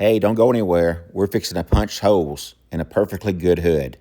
Hey, don't go anywhere. We're fixing to punch holes in a perfectly good hood.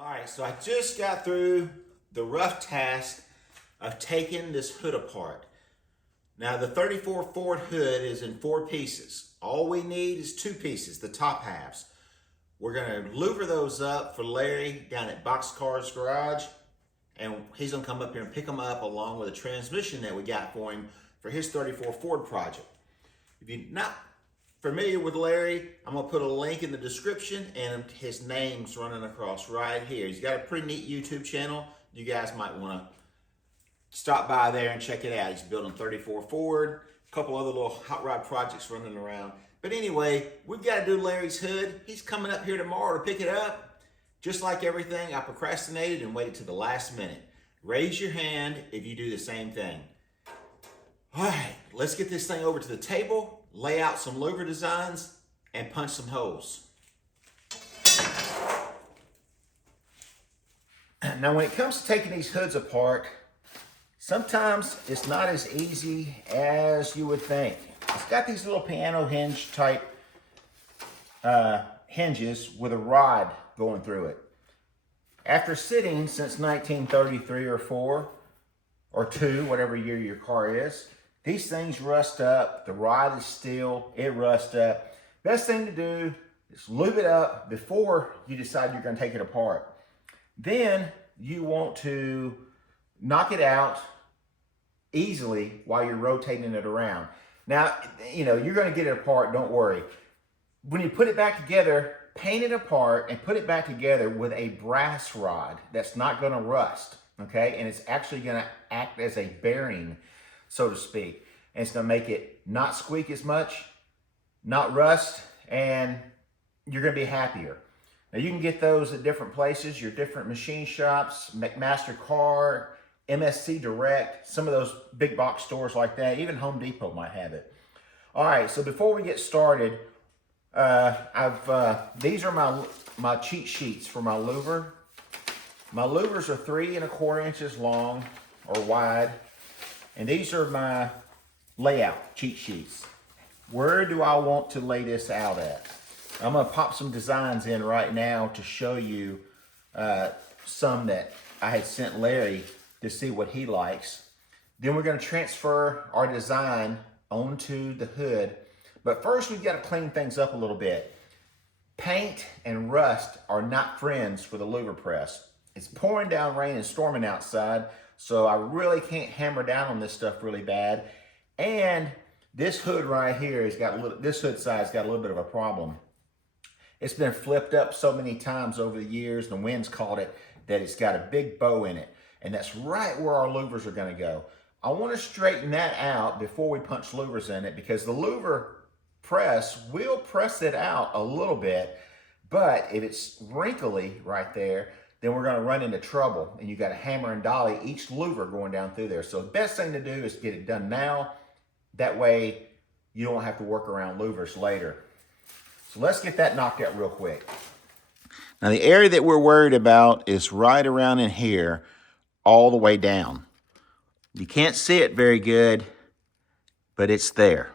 All right, so I just got through the rough task of taking this hood apart. Now the 34 Ford hood is in 4 pieces. All we need is 2 pieces, the top halves. We're gonna louver those up for Larry down at Boxcar's Garage, and he's gonna come up here and pick them up along with a transmission that we got for him for his 34 Ford project. If you're not familiar with Larry, I'm gonna put a link in the description and his name's running across right here. He's got a pretty neat YouTube channel. You guys might wanna stop by there and check it out. He's building 34 Ford, a couple other little hot rod projects running around. But anyway, we've got to do Larry's hood. He's coming up here tomorrow to pick it up. Just like everything, I procrastinated and waited to the last minute. Raise your hand if you do the same thing. All right, let's get this thing over to the table, lay out some louver designs, and punch some holes. Now, when it comes to taking these hoods apart, sometimes it's not as easy as you would think. It's got these little piano hinge type hinges with a rod going through it. After sitting since 1933 or 4 or 2, whatever year your car is, these things rust up. The rod is steel, it rusts up. Best thing to do is lube it up before you decide you're going to take it apart. Then you want to knock it out easily while you're rotating it around. Now, you know, you're going to get it apart, don't worry. When you put it back together, paint it apart and put it back together with a brass rod that's not going to rust, okay? And it's actually going to act as a bearing, so to speak. And it's going to make it not squeak as much, not rust, and you're going to be happier. Now, you can get those at different places, your different machine shops, McMaster Car, MSC Direct, some of those big box stores like that, even Home Depot might have it. All right, so before we get started, these are my cheat sheets for my louver. My louvers are 3 1/4 inches long or wide, and these are my layout cheat sheets. Where do I want to lay this out at? I'm gonna pop some designs in right now to show you some that I had sent Larry to see what he likes. Then we're going to transfer our design onto the hood. But first we've got to clean things up a little bit. Paint and rust are not friends for the louver press. It's pouring down rain and storming outside, so I really can't hammer down on this stuff really bad. And this hood right here has got this hood side's got a little bit of a problem. It's been flipped up so many times over the years, the wind's caught it, that it's got a big bow in it. And that's right where our louvers are going to go. I want to straighten that out before we punch louvers in it, because the louver press will press it out a little bit, but if it's wrinkly right there, then we're going to run into trouble, and you got to hammer and dolly each louver going down through there. So the best thing to do is get it done now. That way you don't have to work around louvers later. So let's get that knocked out real quick. Now the area that we're worried about is right around in here, all the way down. You can't see it very good, but it's there.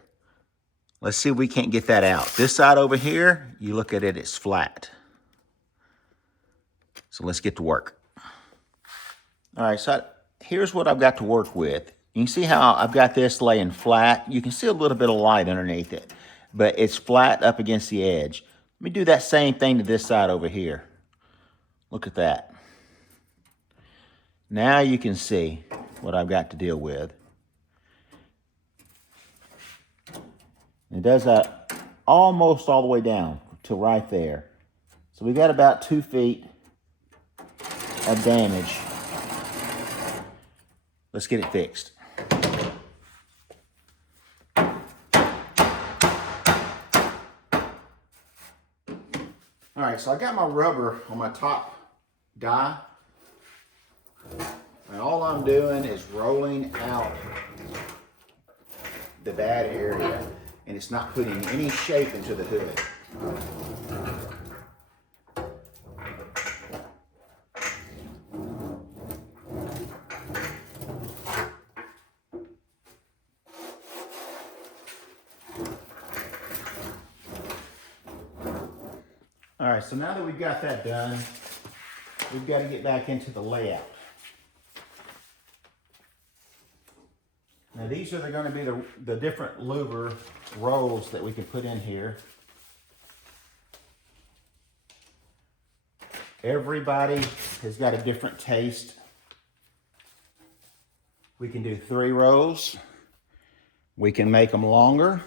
Let's see if we can't get that out. This side over here, you look at it, it's flat. So let's get to work. All right, so here's what I've got to work with. You can see how I've got this laying flat. You can see a little bit of light underneath it, but it's flat up against the edge. Let me do that same thing to this side over here. Look at that. Now you can see what I've got to deal with. It does that almost all the way down to right there. So we've got about 2 feet of damage. let's get it fixed. All right, so I got my rubber on my top die. And all I'm doing is rolling out the bad area, and it's not putting any shape into the hood. All right, so now that we've got that done, we've got to get back into the layout. Now these are going to be the different louver rolls that we can put in here. Everybody has got a different taste. We can do 3 rows. We can make them longer.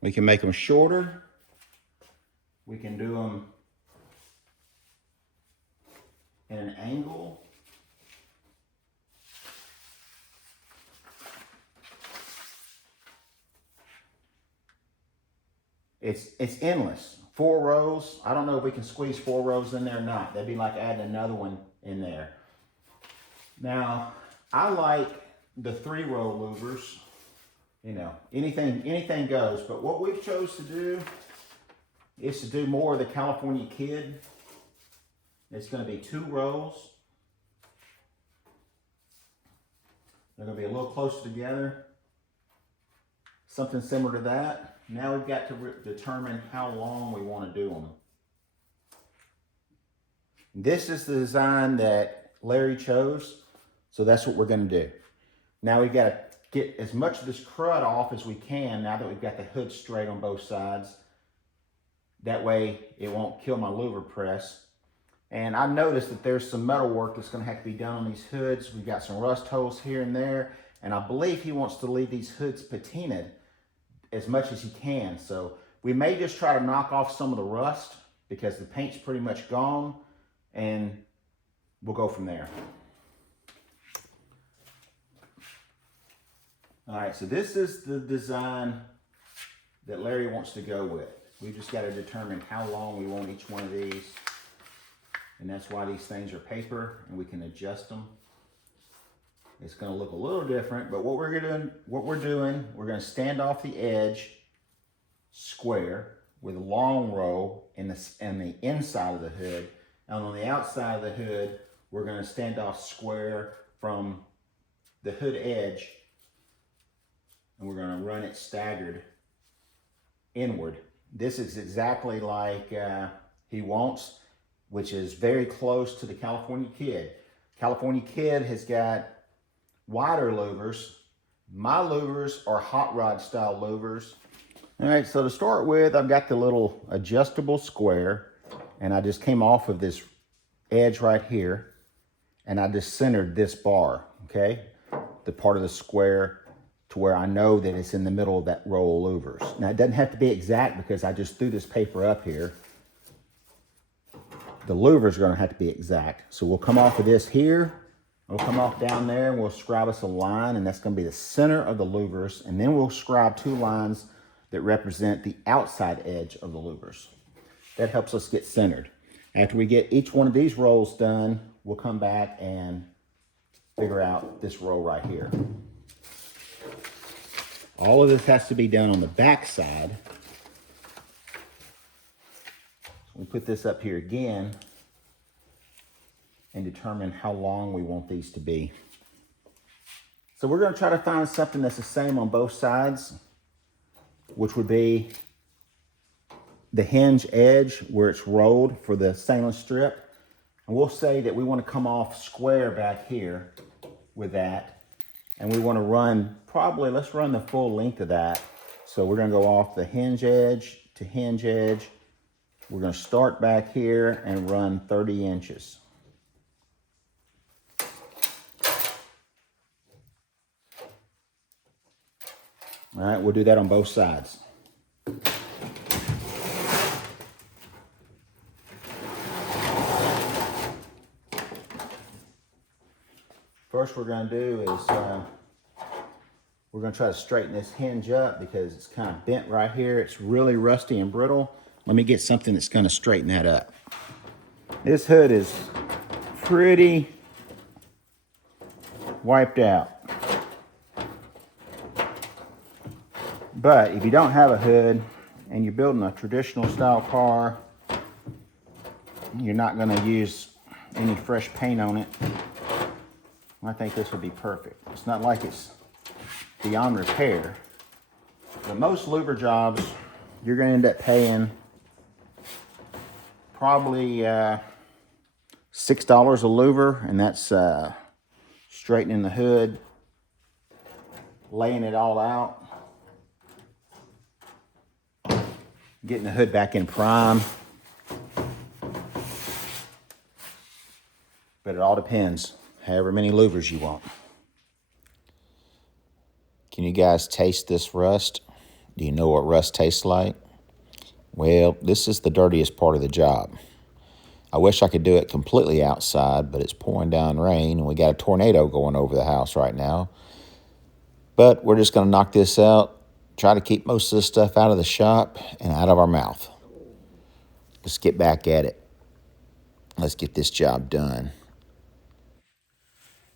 We can make them shorter. We can do them in an angle. It's endless. 4 rows. I don't know if we can squeeze 4 rows in there or not. That'd be like adding another one in there. Now, I like the 3-row louvers. You know, anything goes. But what we've chose to do is to do more of the California Kid. It's going to be 2 rows. They're going to be a little closer together. Something similar to that. Now we've got to determine how long we want to do them. This is the design that Larry chose, so that's what we're going to do. Now we've got to get as much of this crud off as we can now that we've got the hood straight on both sides. That way it won't kill my louver press. And I noticed that there's some metal work that's going to have to be done on these hoods. We've got some rust holes here and there, and I believe he wants to leave these hoods patinaed as much as he can. So we may just try to knock off some of the rust because the paint's pretty much gone, and we'll go from there. All right, so this is the design that Larry wants to go with. We've just got to determine how long we want each one of these. And that's why these things are paper and we can adjust them. It's going to look a little different, but what we're doing, we're going to stand off the edge square with a long row in the inside of the hood. And on the outside of the hood, we're going to stand off square from the hood edge, and we're going to run it staggered inward. This is exactly like he wants, which is very close to the California Kid. California Kid has got wider louvers. My louvers are hot rod style louvers. All right, so to start with, I've got the little adjustable square, and I just came off of this edge right here, and I just centered this bar, okay? The part of the square to where I know that it's in the middle of that row of louvers. Now, it doesn't have to be exact because I just threw this paper up here. The louvers are gonna have to be exact. So we'll come off of this here, we'll come off down there, and we'll scribe us a line, and that's going to be the center of the louvers. And then we'll scribe 2 lines that represent the outside edge of the louvers. That helps us get centered. After we get each one of these rolls done, we'll come back and figure out this row right here. All of this has to be done on the back side. We put this up here again and determine how long we want these to be. So we're going to try to find something that's the same on both sides, which would be the hinge edge where it's rolled for the stainless strip. And we'll say that we want to come off square back here with that. And we want to run let's run the full length of that. So we're going to go off the hinge edge to hinge edge. We're going to start back here and run 30 inches. All right, we'll do that on both sides. First we're going to do is we're going to try to straighten this hinge up because it's kind of bent right here. It's really rusty and brittle. Let me get something that's going to straighten that up. This hood is pretty wiped out. But if you don't have a hood and you're building a traditional style car, you're not going to use any fresh paint on it, I think this would be perfect. It's not like it's beyond repair, but most louver jobs, you're going to end up paying probably $6 a louver, and that's straightening the hood, laying it all out, getting the hood back in prime. But it all depends, however many louvers you want. Can you guys taste this rust? Do you know what rust tastes like? Well, this is the dirtiest part of the job. I wish I could do it completely outside, but it's pouring down rain, and we got a tornado going over the house right now. But we're just going to knock this out, try to keep most of this stuff out of the shop and out of our mouth. Let's get back at it. Let's get this job done.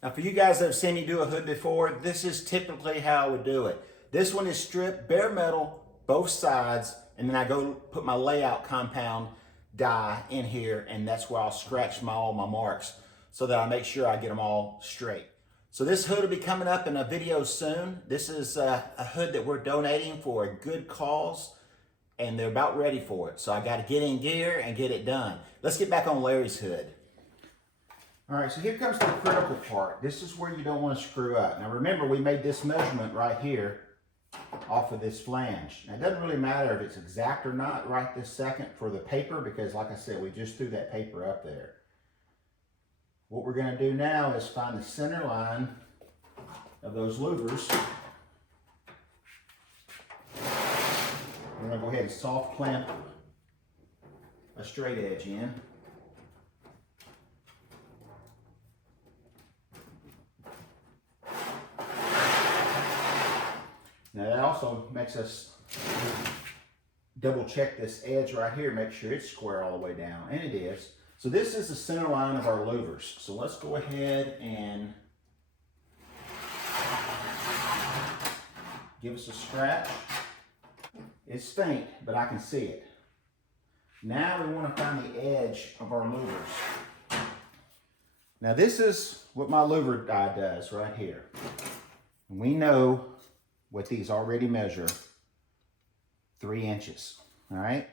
Now, for you guys that have seen me do a hood before, this is typically how I would do it. This one is stripped bare metal, both sides, and then I go put my layout compound die in here, and that's where I'll scratch all my marks so that I make sure I get them all straight. So this hood will be coming up in a video soon. This is a hood that we're donating for a good cause, and they're about ready for it. So I got to get in gear and get it done. Let's get back on Larry's hood. All right, so here comes the critical part. This is where you don't want to screw up. Now remember, we made this measurement right here off of this flange. Now it doesn't really matter if it's exact or not right this second for the paper, because like I said, we just threw that paper up there. What we're going to do now is find the center line of those louvers. We're going to go ahead and soft clamp a straight edge in. Now that also makes us double check this edge right here, make sure it's square all the way down, and it is. So this is the center line of our louvers. So let's go ahead and give us a scratch. It's faint, but I can see it. Now we want to find the edge of our louvers. Now this is what my louver die does right here. We know what these already measure, 3 inches, all right?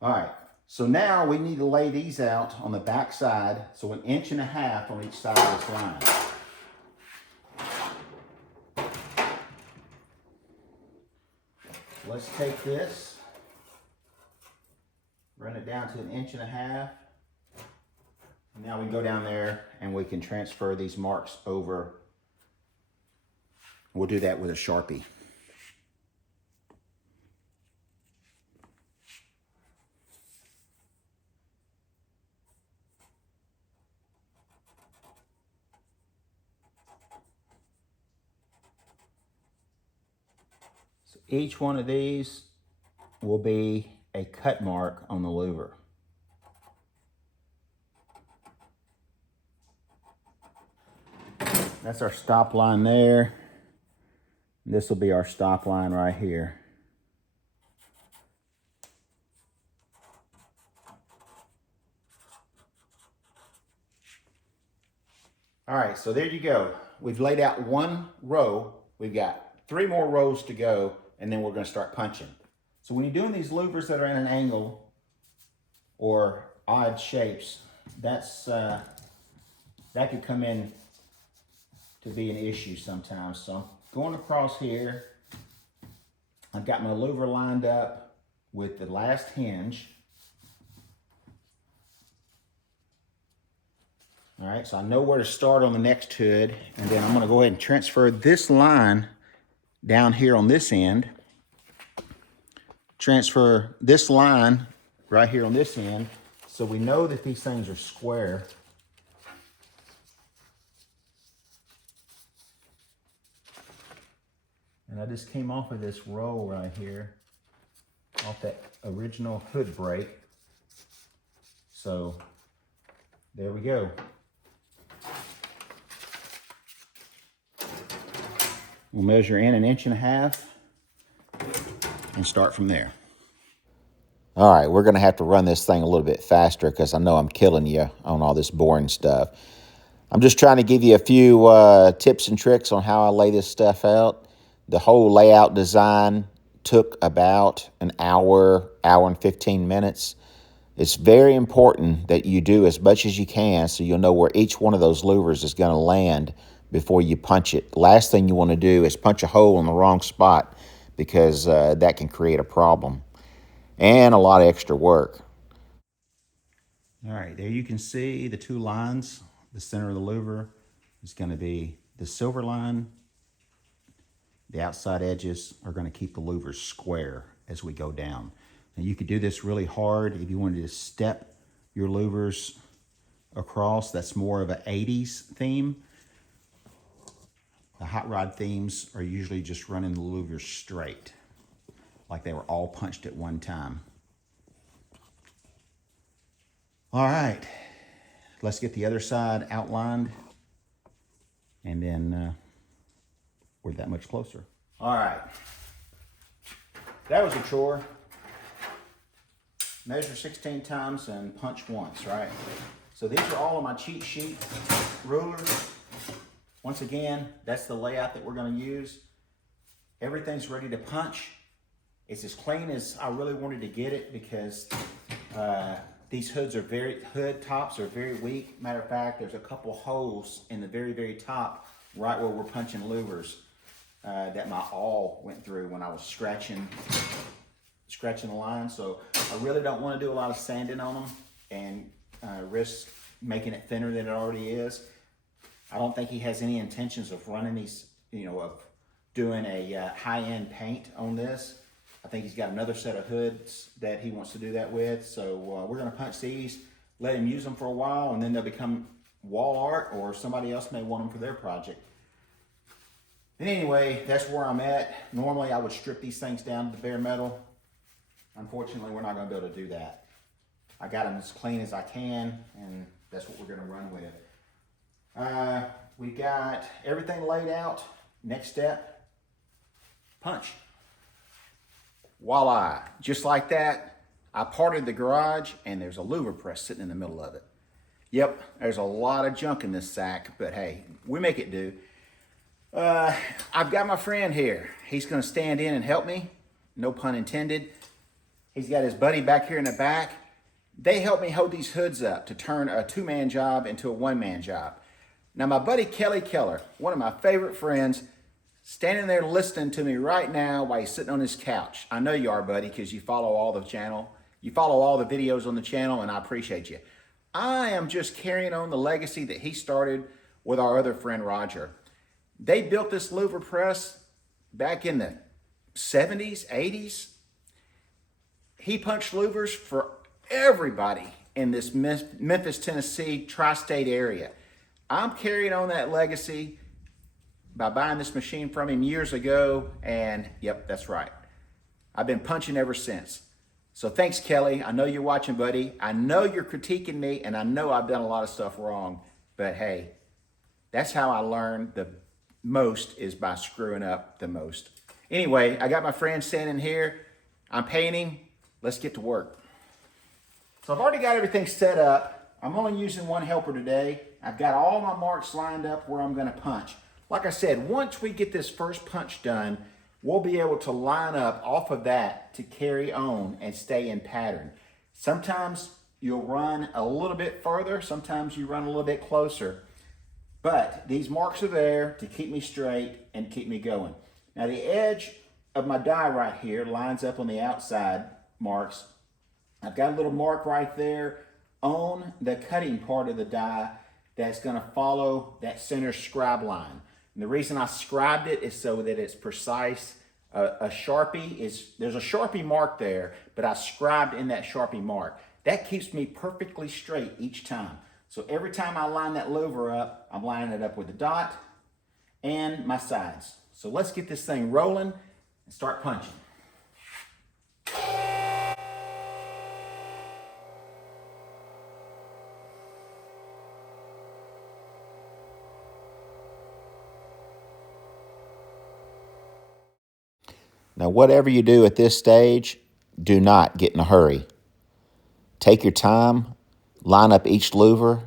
All right, so now we need to lay these out on the back side, so 1.5 inches on each side of this line. Let's take this, run it down to 1.5 inches. Now we can go down there and we can transfer these marks over. We'll do that with a Sharpie. So each one of these will be a cut mark on the louver. That's our stop line there. This will be our stop line right here. All right, so there you go. We've laid out 1 row. We've got 3 more rows to go, and then we're going to start punching. So when you're doing these louvers that are in an angle or odd shapes, that's that could come in to be an issue sometimes. So I'm going across here. I've got my louver lined up with the last hinge. All right, so I know where to start on the next hood, and then I'm going to go ahead and transfer this line down here on this end. Transfer this line right here on this end, so we know that these things are square. And I just came off of this roll right here, off that original hood brake. So there we go. We'll measure in 1.5 inches and start from there. All right, we're gonna have to run this thing a little bit faster because I know I'm killing you on all this boring stuff. I'm just trying to give you a few tips and tricks on how I lay this stuff out. The whole layout design took about an hour and 15 minutes. It's very important that you do as much as you can so you'll know where each one of those louvers is going to land before you punch it. Last thing you want to do is punch a hole in the wrong spot because that can create a problem and a lot of extra work. All right, there you can see the two lines. The center of the louver is going to be the silver line. The outside edges are going to keep the louvers square as we go down. And you could do this really hard if you wanted to step your louvers across. That's more of an 80s theme. The hot rod themes are usually just running the louvers straight, like they were all punched at one time. All right, let's get the other side outlined, and then we're that much closer. All right, that was a chore. Measure 16 times and punch once, right? So these are all of my cheat sheet rulers. Once again, that's the layout that we're gonna use. Everything's ready to punch. It's as clean as I really wanted to get it because these hood tops are very weak. Matter of fact, there's a couple holes in the very, very top, right where we're punching louvers, that my awl went through when I was scratching the line. So I really don't want to do a lot of sanding on them and risk making it thinner than it already is. I don't think he has any intentions of running these, of doing a high-end paint on this. I think he's got another set of hoods that he wants to do that with. So we're going to punch these, let him use them for a while, and then they'll become wall art, or somebody else may want them for their project. And anyway, that's where I'm at. Normally I would strip these things down to the bare metal. Unfortunately, we're not going to be able to do that. I got them as clean as I can, and that's what we're going to run with. We got everything laid out. Next step, punch. Voila, just like that. I parted the garage, and there's a louver press sitting in the middle of it. Yep, there's a lot of junk in this sack, but hey, we make it do. I've got my friend here. He's going to stand in and help me. No pun intended. He's got his buddy back here in the back. They help me hold these hoods up to turn a two-man job into a one-man job. Now, my buddy Kelly Keller, one of my favorite friends, standing there listening to me right now while he's sitting on his couch. I know you are, buddy, because you follow all the channel. You follow all the videos on the channel, and I appreciate you. I am just carrying on the legacy that he started with our other friend, Roger. They built this louver press back in the 70s, 80s. He punched louvers for everybody in this Memphis, Tennessee tri-state area. I'm carrying on that legacy by buying this machine from him years ago, and yep, that's right. I've been punching ever since. So thanks, Kelly. I know you're watching, buddy. I know you're critiquing me, and I know I've done a lot of stuff wrong, but hey, that's how I learned the most, is by screwing up the most. Anyway, I got my friend standing here. I'm painting. Let's get to work. So I've already got everything set up. I'm only using one helper today. I've got all my marks lined up where I'm going to punch. Like I said, once we get this first punch done, we'll be able to line up off of that to carry on and stay in pattern. Sometimes you'll run a little bit further. Sometimes you run a little bit closer. But these marks are there to keep me straight and keep me going. Now the edge of my die right here lines up on the outside marks. I've got a little mark right there on the cutting part of the die that's going to follow that center scribe line. And the reason I scribed it is so that it's precise. A Sharpie there's a Sharpie mark there, but I scribed in that Sharpie mark. That keeps me perfectly straight each time. So every time I line that louver up, I'm lining it up with the dot and my sides. So let's get this thing rolling and start punching. Now, whatever you do at this stage, do not get in a hurry. Take your time, line up each louver,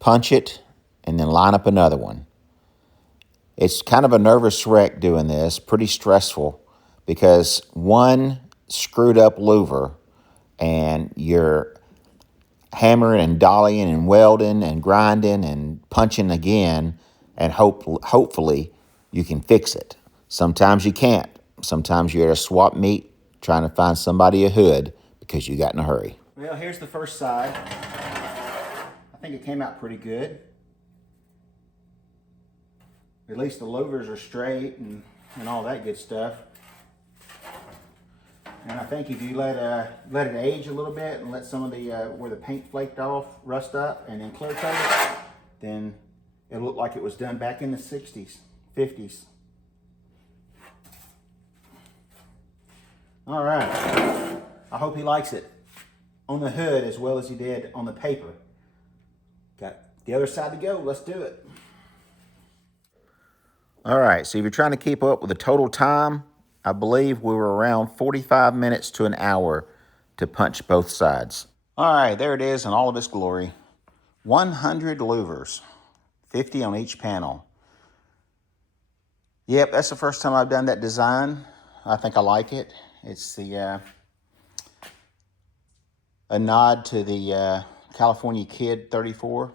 punch it, and then line up another one. It's kind of a nervous wreck doing this, pretty stressful, because one screwed up louver and you're hammering and dollying and welding and grinding and punching again, and hopefully you can fix it. Sometimes you can't. Sometimes you're at a swap meet trying to find somebody a hood because you got in a hurry. Well, here's the first side. I think it came out pretty good. At least the louvers are straight and all that good stuff. And I think if you let it age a little bit and let some of the where the paint flaked off rust up and then clear coat it, then it'll look like it was done back in the 60s, 50s. All right, I hope he likes it on the hood as well as he did on the paper. Got the other side to go, let's do it. All right, so if you're trying to keep up with the total time, I believe we were around 45 minutes to an hour to punch both sides. All right, there it is in all of its glory. 100 louvers, 50 on each panel. Yep, that's the first time I've done that design. I think I like it. It's a nod to the California Kid 34.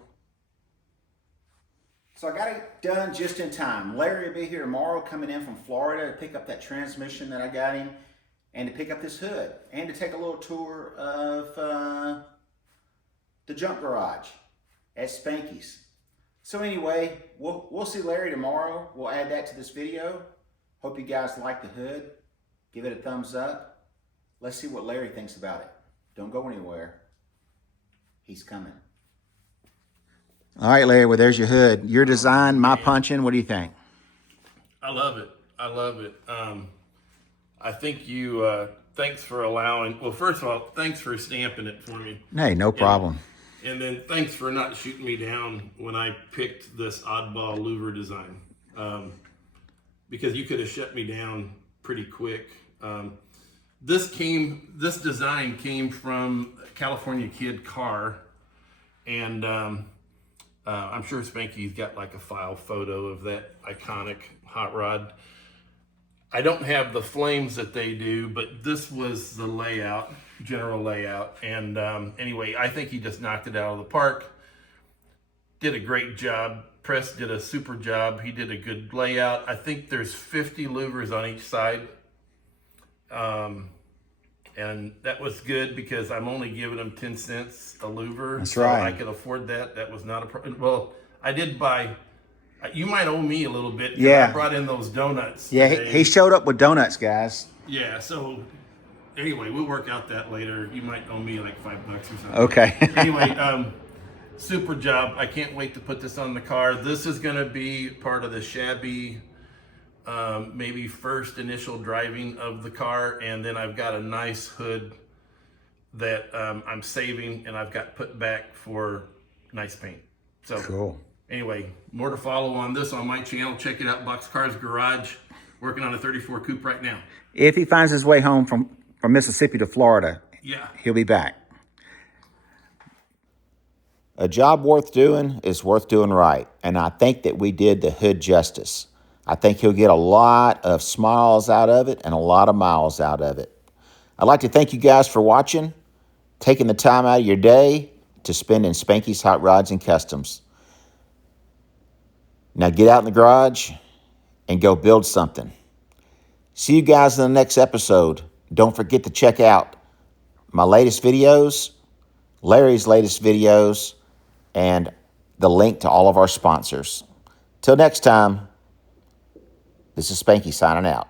So I got it done just in time. Larry will be here tomorrow coming in from Florida to pick up that transmission that I got him and to pick up this hood and to take a little tour of the junk garage at Spanky's. So anyway, we'll see Larry tomorrow. We'll add that to this video. Hope you guys like the hood. Give it a thumbs up. Let's see what Larry thinks about it. Don't go anywhere. He's coming. All right, Larry, well, there's your hood. Your design, my punching. What do you think? I love it. I love it. I think you, thanks for allowing, well, first of all, thanks for stamping it for me. Hey, no problem. And then thanks for not shooting me down when I picked this oddball louver design. Because you could have shut me down pretty quick. This design came from California Kid car, and I'm sure Spanky's got like a file photo of that iconic hot rod. I don't have the flames that they do, but this was the layout, general layout. And anyway, I think he just knocked it out of the park. Did a great job. Press did a super job. He did a good layout. I think there's 50 louvers on each side. And that was good because I'm only giving them 10 cents a louver. That's so right. I could afford that. That was not a problem. Well, I did buy, you might owe me a little bit. Yeah. I brought in those donuts. Yeah, today. he showed up with donuts, guys. Yeah, so anyway, we'll work out that later. You might owe me like $5 or something. Okay. Anyway, super job. I can't wait to put this on the car. This is going to be part of the shabby, maybe first initial driving of the car. And then I've got a nice hood that I'm saving and I've got put back for nice paint. So Cool. Anyway, more to follow on this on my channel. Check it out, Boxcars Garage. Working on a 34 coupe right now. If he finds his way home from Mississippi to Florida, Yeah. he'll be back. A job worth doing is worth doing right, and I think that we did the hood justice. I think he'll get a lot of smiles out of it and a lot of miles out of it. I'd like to thank you guys for watching, taking the time out of your day to spend in Spanky's Hot Rods and Customs. Now get out in the garage and go build something. See you guys in the next episode. Don't forget to check out my latest videos, Larry's latest videos, and the link to all of our sponsors. Till next time, this is Spanky signing out.